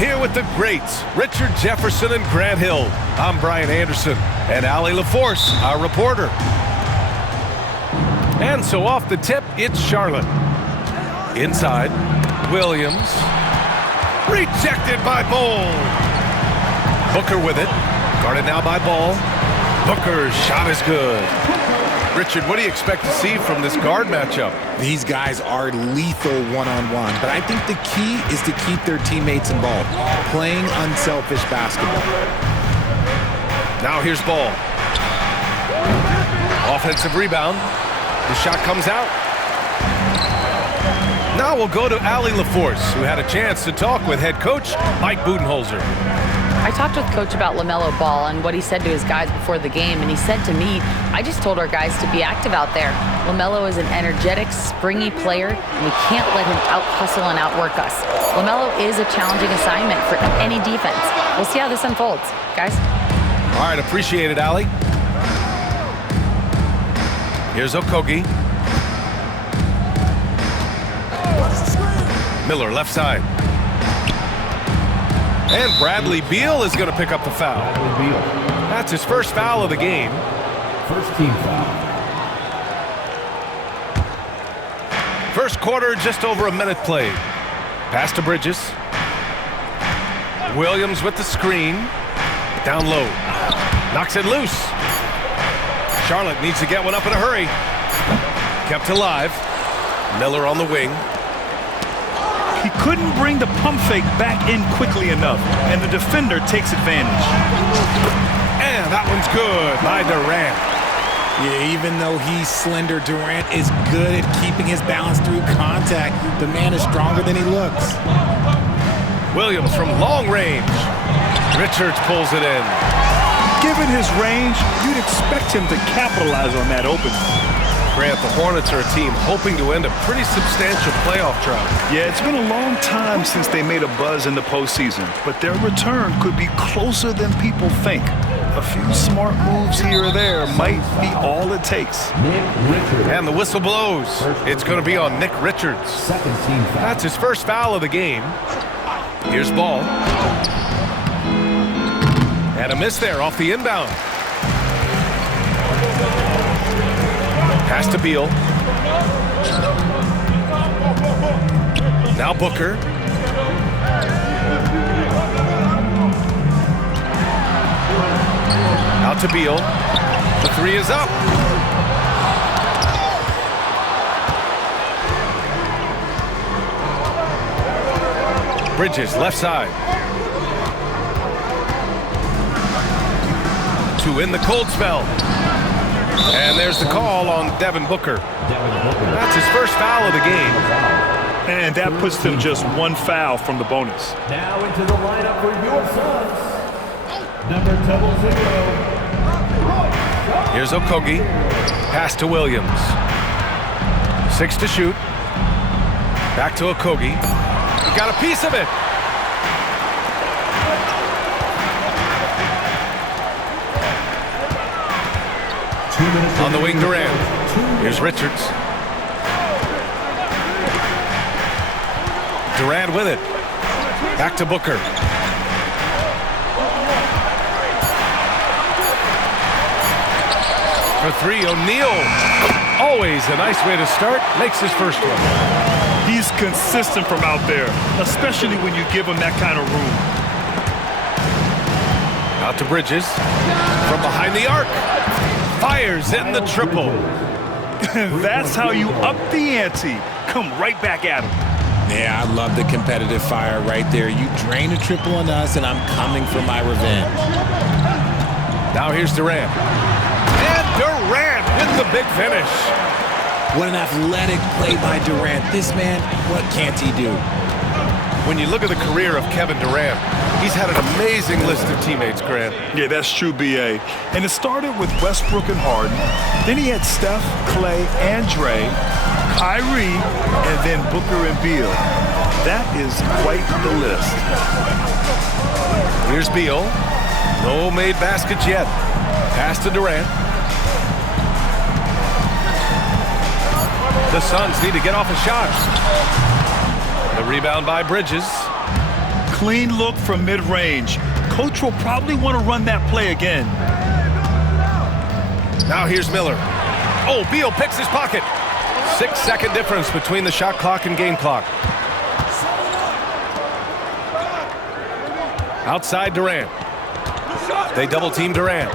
Here with the greats, Richard Jefferson and Grant Hill. I'm Brian Anderson, and Allie LaForce, our reporter. And so off the tip, it's Charlotte. Inside, Williams. Rejected by Bol. Booker with it. Guarded now by Ball. Booker's shot is good. Richard, what do you expect to see from this guard matchup? These guys are lethal one-on-one, but I think the key is to keep their teammates involved, playing unselfish basketball. Now here's Ball. Offensive rebound. The shot comes out. Now we'll go to Allie LaForce, who had a chance to talk with head coach Mike Budenholzer. I talked with Coach about LaMelo Ball and what he said to his guys before the game, and he said to me, I just told our guys to be active out there. LaMelo is an energetic, springy player, and we can't let him out-hustle and outwork us. LaMelo is a challenging assignment for any defense. We'll see how this unfolds, guys. All right, appreciate it, Allie. Here's Okogie. Miller, left side. And Bradley Beal is going to pick up the foul. That's his first foul of the game. First team foul. First quarter, just over a minute played. Pass to Bridges. Williams with the screen. Down low. Knocks it loose. Charlotte needs to get one up in a hurry. Kept alive. Miller on the wing. He couldn't bring the pump fake back in quickly enough, and the defender takes advantage. And that one's good by Durant. Yeah, even though he's slender, Durant is good at keeping his balance through contact. The man is stronger than he looks. Williams from long range. Richards pulls it in. Given his range, you'd expect him to capitalize on that opening. Grant, the Hornets are a team hoping to end a pretty substantial playoff drought. Yeah, it's been a long time since they made a buzz in the postseason, but their return could be closer than people think. A few smart moves here or there might be all it takes. And the whistle blows. It's going to be on Nick Richards. Second team foul. That's his first foul of the game. Here's Ball. And a miss there off the inbound. Pass to Beal. Now Booker. Out to Beal. The three is up. Bridges, left side. Two in the cold spell. And there's the call on Devin Booker. That's his first foul of the game. And that puts them just one foul from the bonus. Now into the lineup for your Suns. Number 00. Here's Okogie. Pass to Williams. 6 to shoot. Back to Okogie. He got a piece of it. On the wing, Durant. Here's Richards. Durant with it. Back to Booker. For three, O'Neal. Always a nice way to start. Makes his first one. He's consistent from out there, especially when you give him that kind of room. Out to Bridges. From behind the arc. Fires in the triple. That's how you up the ante. Come right back at him. Yeah, I love the competitive fire right there. You drain a triple on us, and I'm coming for my revenge. Now here's Durant. And Durant with the big finish. What an athletic play by Durant. This man, what can't he do? When you look at the career of Kevin Durant, he's had an amazing list of teammates, Grant. Yeah, that's true, B.A. And it started with Westbrook and Harden. Then he had Steph, Clay, and Dre, Kyrie, and then Booker and Beal. That is quite the list. Here's Beal. No made baskets yet. Pass to Durant. The Suns need to get off a shot. The rebound by Bridges. Clean look from mid-range. Coach will probably want to run that play again. Now here's Miller. Oh, Beal picks his pocket. 6-second difference between the shot clock and game clock. Outside Durant. They double team Durant.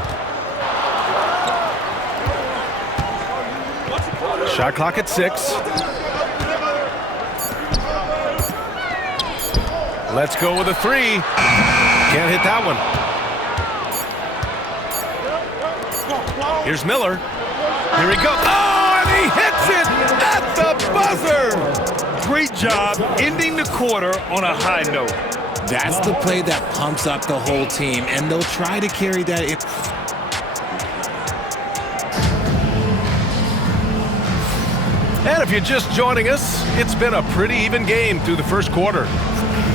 Shot clock at 6. Let's go with a 3. Can't hit that one. Here's Miller. Here he goes. Oh, and he hits it at the buzzer. Great job ending the quarter on a high note. That's the play that pumps up the whole team, and they'll try to carry that. And if you're just joining us, it's been a pretty even game through the first quarter.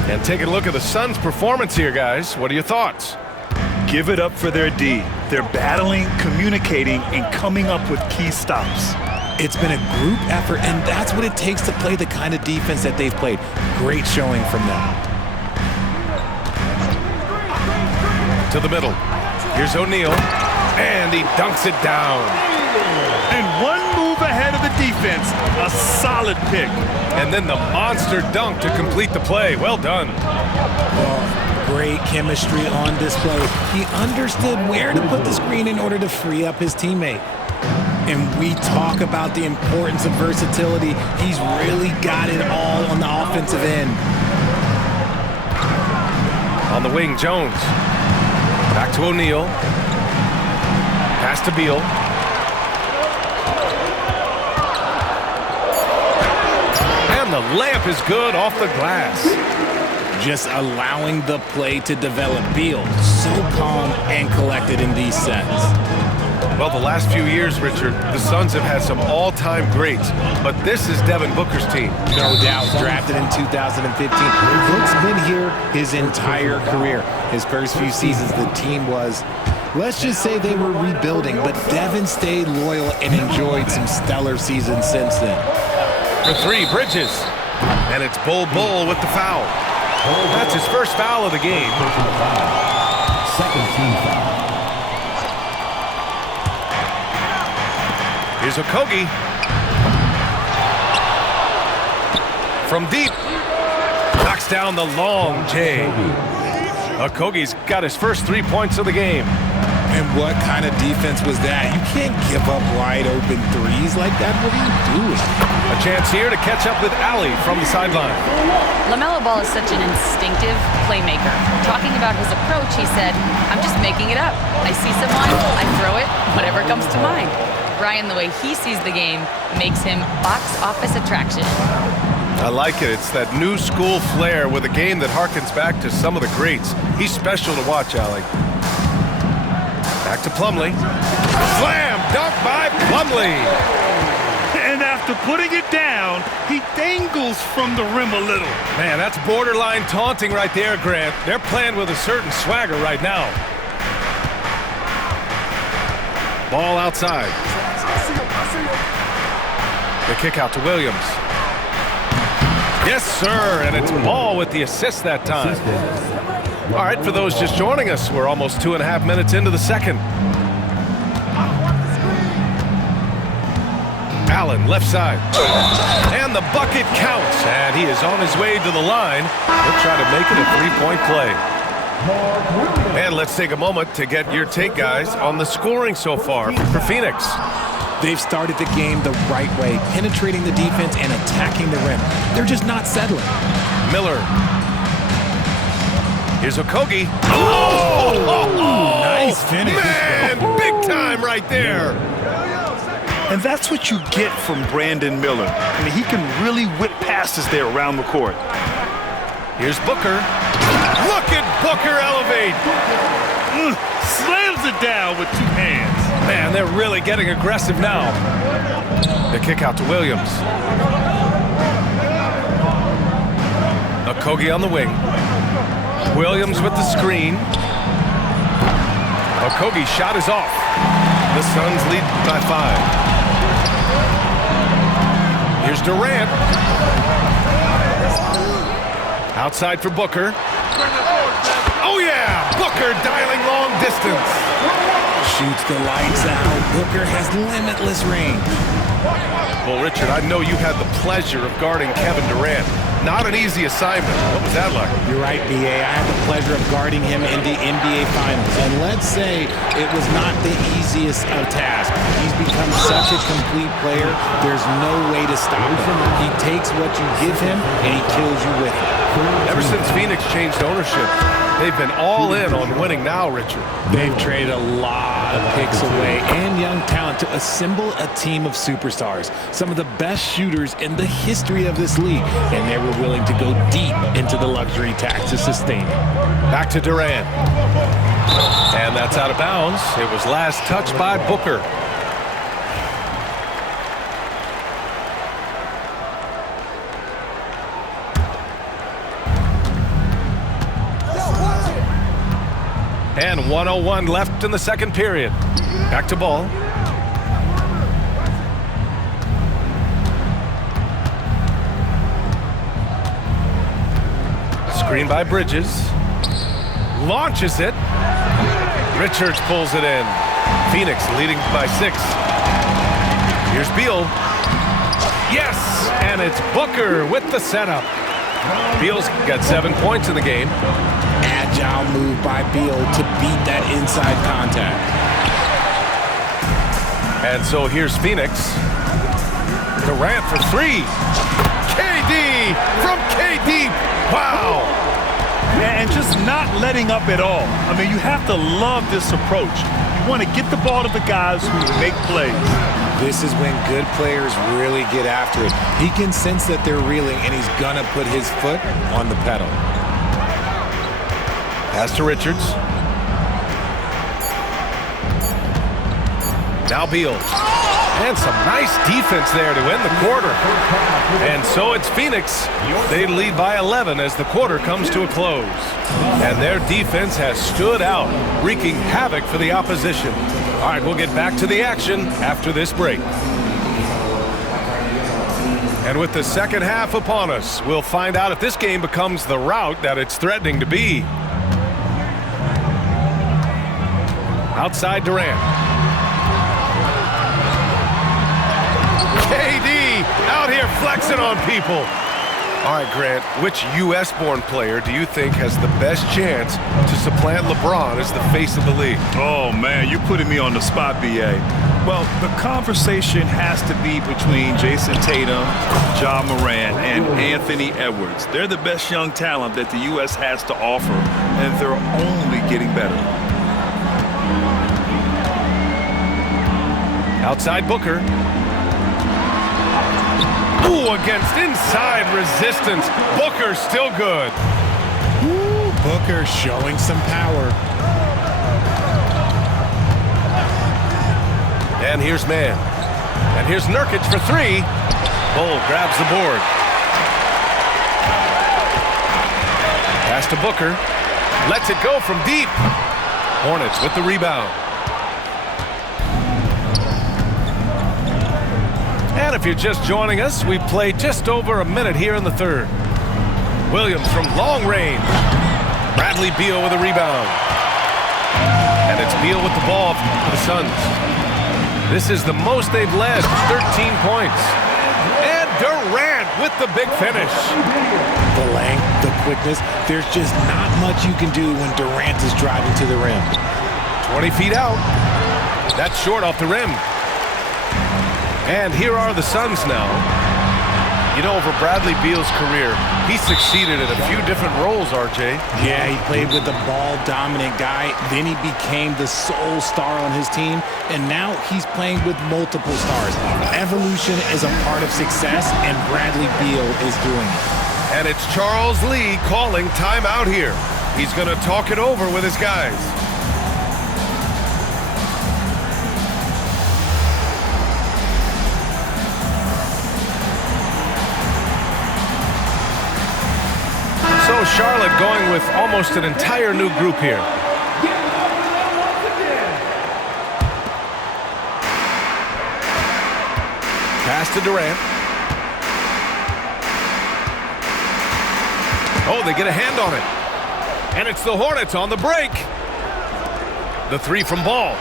And taking a look at the Suns' performance here, guys. What are your thoughts? Give it up for their D. They're battling, communicating, and coming up with key stops. It's been a group effort, and that's what it takes to play the kind of defense that they've played. Great showing from them. To the middle. Here's O'Neal. And he dunks it down. And one move ahead of the defense. A solid pick. And then the monster dunk to complete the play. Well done. Well, great chemistry on display. He understood where to put the screen in order to free up his teammate. And we talk about the importance of versatility. He's really got it all on the offensive end. On the wing, Jones. Back to O'Neal. Pass to Beal. And the layup is good off the glass. Just allowing the play to develop. Beal, so calm and collected in these sets. Well, the last few years, Richard, the Suns have had some all-time greats, but this is Devin Booker's team. No doubt, drafted in 2015. Book's been here his entire career. His first few seasons, the team was, let's just say they were rebuilding, but Devin stayed loyal and enjoyed some stellar seasons since then. For 3, Bridges. And it's Bull with the foul. That's his first foul of the game. Second team foul. Here's Okogie. From deep. Knocks down the long J. Okogie's got his first 3 points of the game. And what kind of defense was that? You can't give up wide open threes like that. What are you doing? A chance here to catch up with Allie from the sideline. LaMelo Ball is such an instinctive playmaker. Talking about his approach, he said, I'm just making it up. I see someone, I throw it, whatever comes to mind. Brian, the way he sees the game makes him box office attraction. I like it. It's that new school flair with a game that harkens back to some of the greats. He's special to watch, Allie. Back to Plumlee. Slam dunk by Plumlee. And after putting it down, he dangles from the rim a little. Man, that's borderline taunting right there, Grant. They're playing with a certain swagger right now. Ball outside. The kick out to Williams. Yes, sir, and it's Ball with the assist that time. All right, for those just joining us, we're almost 2.5 minutes into the second. Allen, left side. And the bucket counts, and he is on his way to the line. He'll try to make it a 3-point play. And let's take a moment to get your take, guys, on the scoring so far for Phoenix. They've started the game the right way, penetrating the defense and attacking the rim. They're just not settling. Miller. Here's Okogie. Oh! Nice finish. Man, big time right there. And that's what you get from Brandon Miller. I mean, he can really whip passes there around the court. Here's Booker. Look at Booker elevate. Slams it down with 2 hands. Man, they're really getting aggressive now. The kick out to Williams. Okogie on the wing. Williams with the screen. Okogie's shot is off. The Suns lead by 5. Here's Durant. Outside for Booker. Oh, yeah! Booker dialing long distance. Shoots the lights out. Booker has limitless range. Well, Richard, I know you had the pleasure of guarding Kevin Durant. Not an easy assignment. What was that like? You're right, B.A. I had the pleasure of guarding him in the NBA Finals. And let's say it was not the easiest of tasks. He's become such a complete player, there's no way to stop him. He takes what you give him, and he kills you with it. Ever since Phoenix changed ownership, they've been all in on winning now, Richard. They've traded a lot of picks away and young talent to assemble a team of superstars, some of the best shooters in the history of this league, and they were willing to go deep into the luxury tax to sustain it. Back to Durant. And that's out of bounds. It was last touched by Booker. And 1:01 left in the second period. Back to Ball. Screen by Bridges. Launches it. Richards pulls it in. Phoenix leading by 6. Here's Beal. Yes! And it's Booker with the setup. Beal's got 7 points in the game. Agile move by Beal to beat that inside contact. And so here's Phoenix. Durant for 3. KD from KD. Wow. And just not letting up at all. I mean, you have to love this approach. You want to get the ball to the guys who make plays. This is when good players really get after it. He can sense that they're reeling, and he's going to put his foot on the pedal. Pass to Richards. Now Beal. And some nice defense there to end the quarter. And so it's Phoenix. They lead by 11 as the quarter comes to a close. And their defense has stood out, wreaking havoc for the opposition. All right, we'll get back to the action after this break. And with the second half upon us, we'll find out if this game becomes the rout that it's threatening to be. Outside Durant. KD out here flexing on people. All right, Grant, which U.S.-born player do you think has the best chance to supplant LeBron as the face of the league? Oh, man, you're putting me on the spot, B.A. Well, the conversation has to be between Jason Tatum, Ja Morant, and Anthony Edwards. They're the best young talent that the U.S. has to offer, and they're only getting better. Outside Booker. Ooh, against inside resistance. Booker still good. Ooh, Booker showing some power. And here's Mann. And here's Nurkic for 3. Bull grabs the board. Pass to Booker. Lets it go from deep. Hornets with the rebound. And if you're just joining us, we've played just over a minute here in the third. Williams from long range. Bradley Beal with a rebound. And it's Beal with the ball for the Suns. This is the most they've led, 13 points. And Durant with the big finish. The length, the quickness, there's just not much you can do when Durant is driving to the rim. 20 feet out. That's short off the rim. And here are the Suns now. You know, over Bradley Beal's career, he succeeded in a few different roles, RJ. Yeah, he played with the ball-dominant guy. Then he became the sole star on his team. And now he's playing with multiple stars. Evolution is a part of success, and Bradley Beal is doing it. And it's Charles Lee calling timeout here. He's going to talk it over with his guys. So Charlotte going with almost an entire new group here. Pass to Durant. Oh, they get a hand on it. And it's the Hornets on the break. The three from Ball.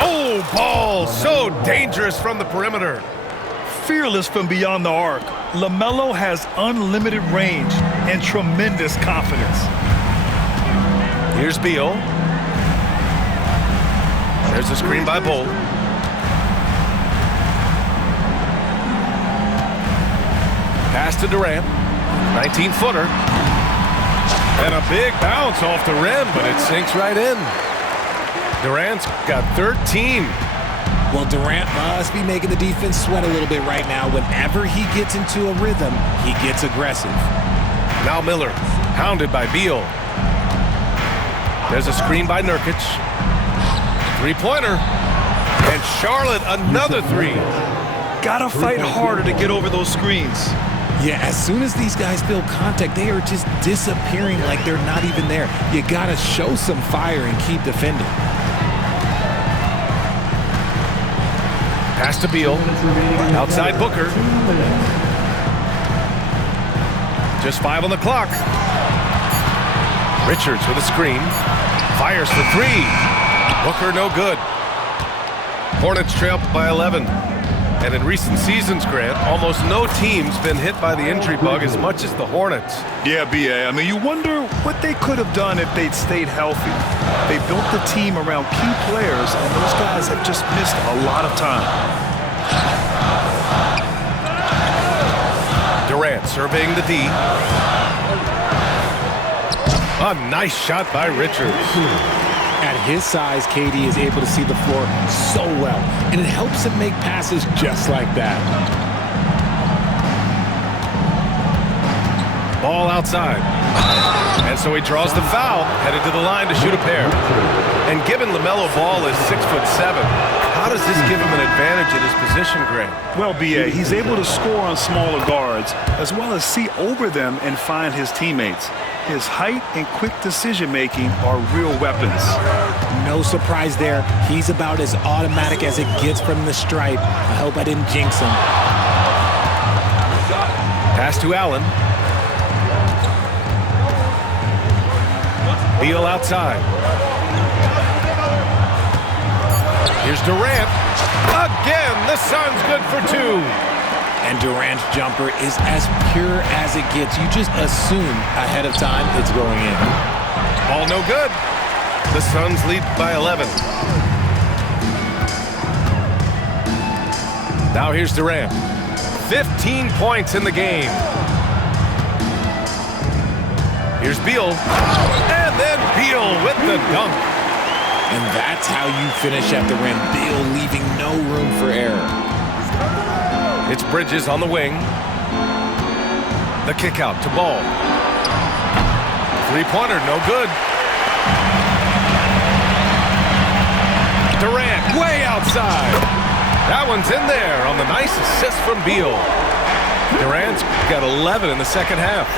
Oh, Ball, so dangerous from the perimeter. Fearless from beyond the arc, LaMelo has unlimited range and tremendous confidence. Here's Beal. There's a screen by Bol. Pass to Durant. 19-footer. And a big bounce off the rim, but it sinks right in. Durant's got 13. Well, Durant must be making the defense sweat a little bit right now. Whenever he gets into a rhythm, he gets aggressive. Now Miller, hounded by Beal. There's a screen by Nurkic. Three-pointer. And Charlotte, another three. Gotta fight harder to get over those screens. Yeah, as soon as these guys feel contact, they are just disappearing like they're not even there. You gotta show some fire and keep defending. Pass to Beal. Outside Booker. Just 5 on the clock. Richards with a screen. Fires for three. Booker no good. Hornets trail by 11. And in recent seasons, Grant, almost no team's been hit by the injury bug as much as the Hornets. Yeah, B.A. I mean, you wonder what they could have done if they'd stayed healthy. They built the team around key players, and those guys have just missed a lot of time. Durant surveying the D. A nice shot by Richards. At his size, KD is able to see the floor so well, and it helps him make passes just like that. Ball outside. And so he draws the foul, headed to the line to shoot a pair. And given LaMelo Ball is 6'7", how does this give him an advantage in his position, Grant? Well, B.A., he's able to score on smaller guards, as well as see over them and find his teammates. His height and quick decision-making are real weapons. No surprise there. He's about as automatic as it gets from the stripe. I hope I didn't jinx him. Pass to Allen. Beal outside. Here's Durant. Again, the Suns good for two. And Durant's jumper is as pure as it gets. You just assume ahead of time it's going in. Ball no good. The Suns lead by 11. Now here's Durant. 15 points in the game. Here's Beal. And then Beal with the dunk. And that's how you finish at the rim. Beal leaving no room for error. It's Bridges on the wing. The kick out to Ball. Three-pointer, no good. Durant way outside. That one's in there on the nice assist from Beal. Durant's got 11 in the second half.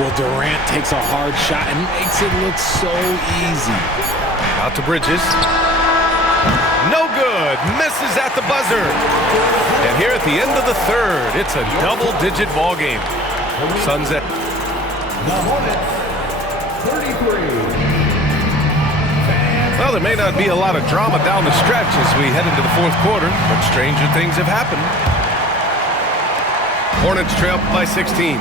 Well, Durant takes a hard shot and makes it look so easy. Out to Bridges. No good. Misses at the buzzer. And here at the end of the third, it's a double-digit ball game. Suns at The Hornets, 33. Well, there may not be a lot of drama down the stretch as we head into the fourth quarter, but stranger things have happened. Hornets trail by 16.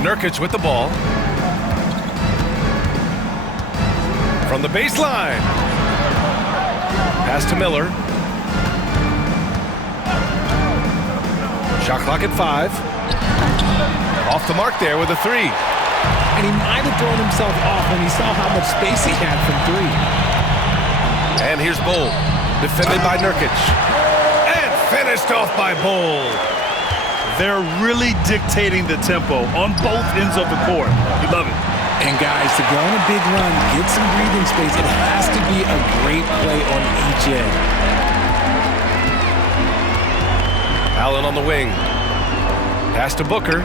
Nurkic with the ball. From the baseline. Pass to Miller. Shot clock at 5. Off the mark there with a 3. And he might have thrown himself off when he saw how much space he had from 3. And here's Bol, defended by Nurkic. And finished off by Bol. They're really dictating the tempo on both ends of the court. You love it. And guys, to go on a big run, get some breathing space, it has to be a great play on each end. Allen on the wing. Pass to Booker.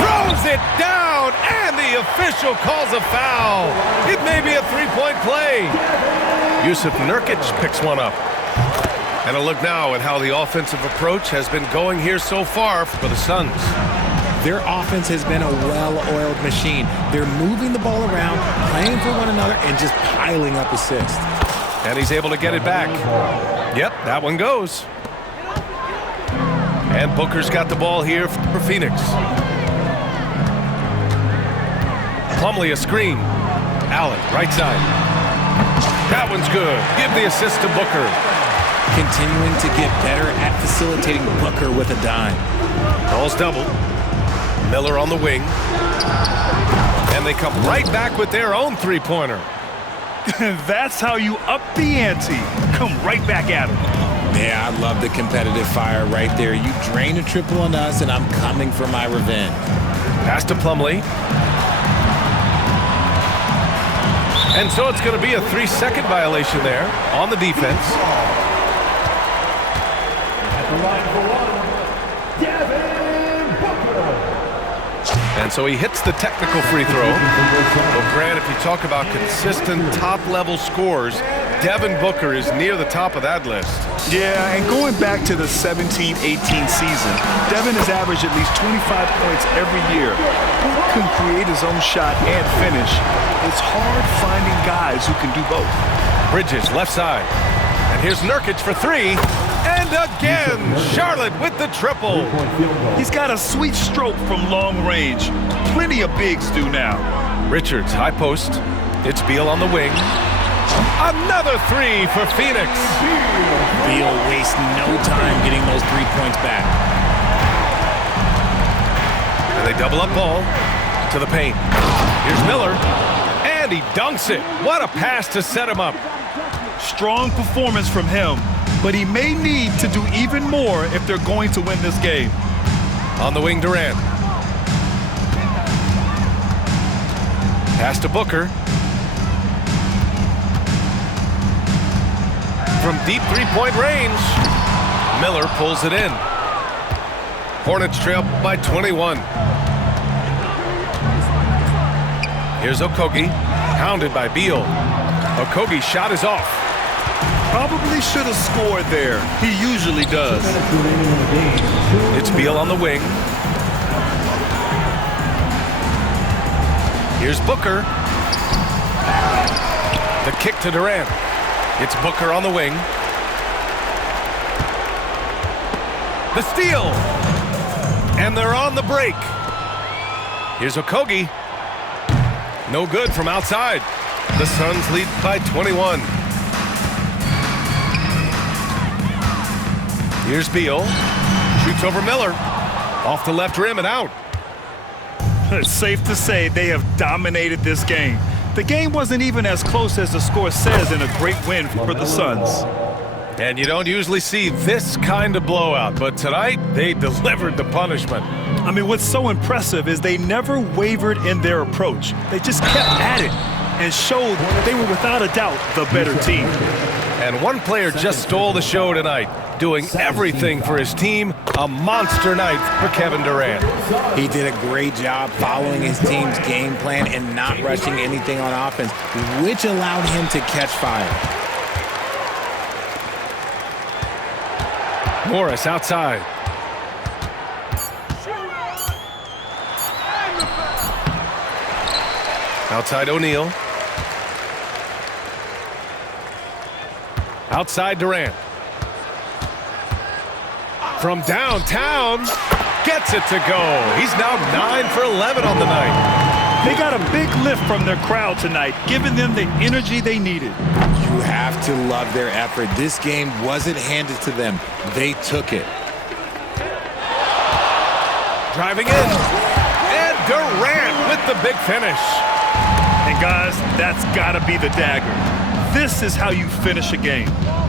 Throws it down, and the official calls a foul. It may be a three-point play. Yusuf Nurkic picks one up. And a look now at how the offensive approach has been going here so far for the Suns. Their offense has been a well-oiled machine. They're moving the ball around, playing for one another, and just piling up assists. And he's able to get it back. Yep, that one goes. And Booker's got the ball here for Phoenix. Plumlee a screen. Allen, right side. That one's good. Give the assist to Booker. Continuing to get better at facilitating Booker with a dime. Ball's double. Miller on the wing. And they come right back with their own three-pointer. That's how you up the ante. Come right back at him. Yeah, I love the competitive fire right there. You drain a triple on us, and I'm coming for my revenge. Pass to Plumlee. And so it's going to be a 3-second violation there on the defense. At the line for one, Devin Booker. And so he hits the technical free throw. Well, Grant, if you talk about consistent top-level scores, Devin Booker is near the top of that list. Yeah, and going back to the 17-18 season, Devin has averaged at least 25 points every year. Booker can create his own shot and finish. It's hard finding guys who can do both. Bridges, left side. And here's Nurkic for three. And again, Charlotte with the triple. He's got a sweet stroke from long range. Plenty of bigs do now. Richards, high post. It's Beal on the wing. Another three for Phoenix. Beal wastes no time getting those 3 points back. And they double up ball to the paint. Here's Miller. And he dunks it. What a pass to set him up. Strong performance from him, but he may need to do even more if they're going to win this game. On the wing, Durant. Pass to Booker. From deep three-point range, Miller pulls it in. Hornets trail by 21. Here's Okogie, hounded by Beal. Okogie's shot is off. Probably should have scored there. He usually does. It's Beal on the wing. Here's Booker. The kick to Durant. It's Booker on the wing. The steal. And they're on the break. Here's Okogie. No good from outside. The Suns lead by 21. Here's Beal. Shoots over Miller. Off the left rim and out. It's safe to say they have dominated this game. The game wasn't even as close as the score says in a great win for the Suns. And you don't usually see this kind of blowout, but tonight they delivered the punishment. I mean, what's so impressive is they never wavered in their approach. They just kept at it and showed they were without a doubt the better team. And one player just stole the show tonight, doing everything for his team. A monster night for Kevin Durant. He did a great job following his team's game plan and not rushing anything on offense, which allowed him to catch fire. Morris outside. Outside O'Neal. Outside Durant. From downtown, gets it to go. He's now 9 for 11 on the night. They got a big lift from their crowd tonight, giving them the energy they needed. You have to love their effort. This game wasn't handed to them. They took it. Driving in. And Durant with the big finish. And guys, that's got to be the dagger. This is how you finish a game.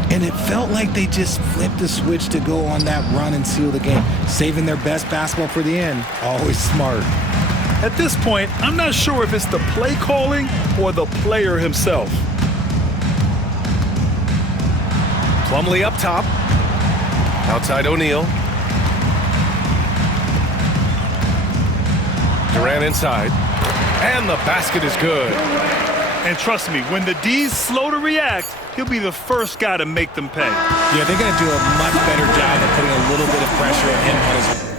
And it felt like they just flipped the switch to go on that run and seal the game, saving their best basketball for the end. Always smart. At this point, I'm not sure if it's the play calling or the player himself. Plumlee up top. Outside O'Neal. Durant inside. And the basket is good. And trust me, when the D's slow to react, he'll be the first guy to make them pay. Yeah, they're going to do a much better job of putting a little bit of pressure on him on his